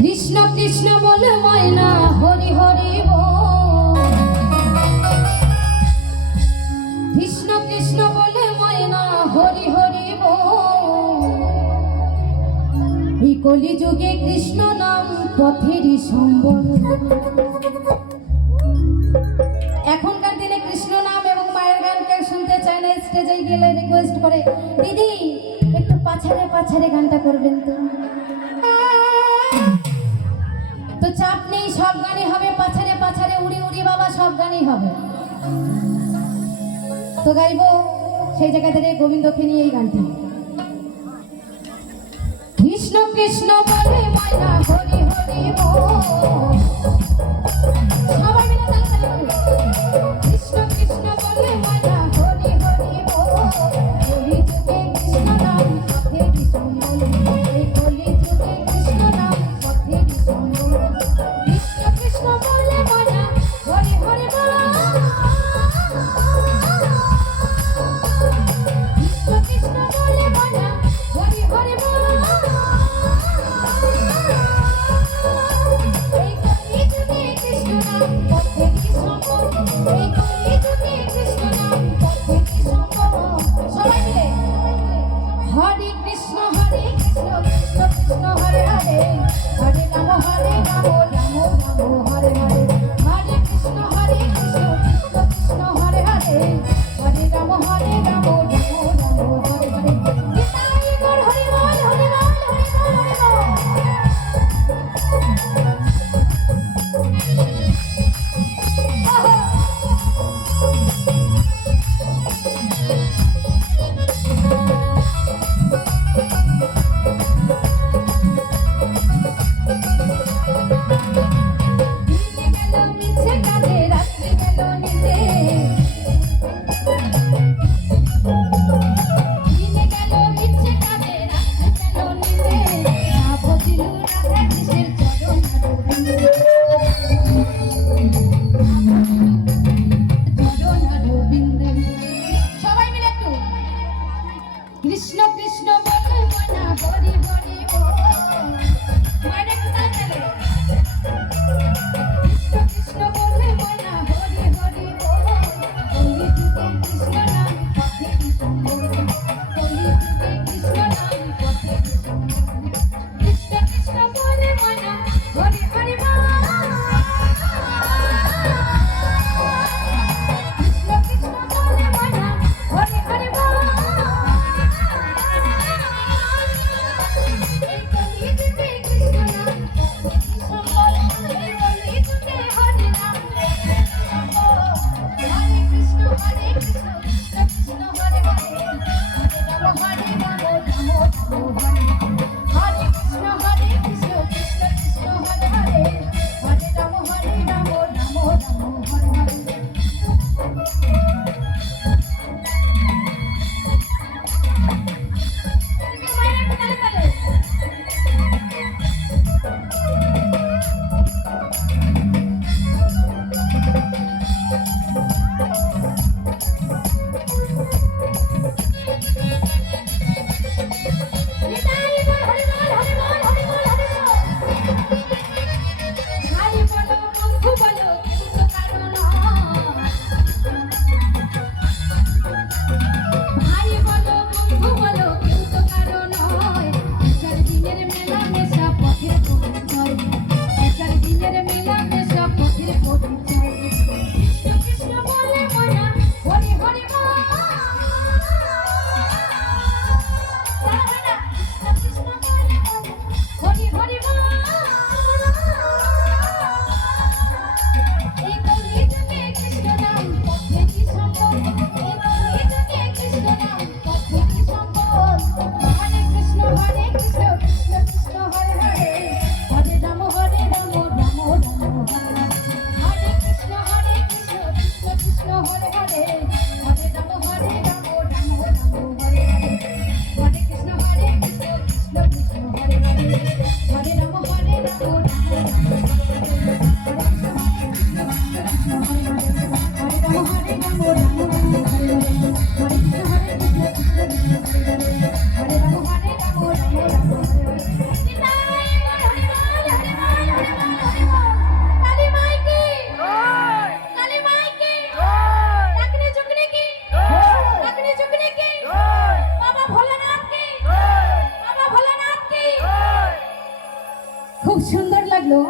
কৃষ্ণ কৃষ্ণ বলে ময়না হরি হরি বল। কৃষ্ণ কৃষ্ণ বলে ময়না হরি হরি বল। এই কলি যুগে কৃষ্ণ নাম পথেরই সম্বল। এখনকার দিনে কৃষ্ণ নাম এবং মায়ের গান কে শুনতে চায় না, স্টেজে গেলে রিকোয়েস্ট করে, দিদি একটু পাছারে পাছারে গানটা করবেন তো। তো চাপ নেই, সব গানই হবে, পাছারে পাছারে উড়ি উড়ি বাবা সব গানই হবে। তো গাইবো সেই জায়গা থেকে গোবিন্দকে নিয়ে এই গানটি। কৃষ্ণ কৃষ্ণ বলে ময়না হরি হরি বল। সবাই মিলে তালতালি করে। কৃষ্ণ কৃষ্ণ বলে ময়না হরি হরি বল। কলি যুগে কৃষ্ণ নাম পথেরই সম্বল। এই কলি যুগে কৃষ্ণ নাম পথেরই সম্বল। কৃষ্ণ কৃষ্ণ বলে ময়না হরি হরি বল। কৃষ্ণ কৃষ্ণ বলে ময়না হরি হরি বল। এই কলি যুগে কৃষ্ণ নাম পথেরই সম্বল। এই কলি যুগে কৃষ্ণ নাম পথেরই সম্বল। সবাই মিলে হরে কৃষ্ণ কৃষ্ণ কৃষ্ণ হরে হরে, হরে রাম রাম রাম হরে হরে। হরে কৃষ্ণ কৃষ্ণ কৃষ্ণ হরে হরে, হরে রাম রাম রাম হরে হরে। নিতাই গৌর হরি বল হরি বল হরি বল হরি বল। খুব সুন্দর লাগলো।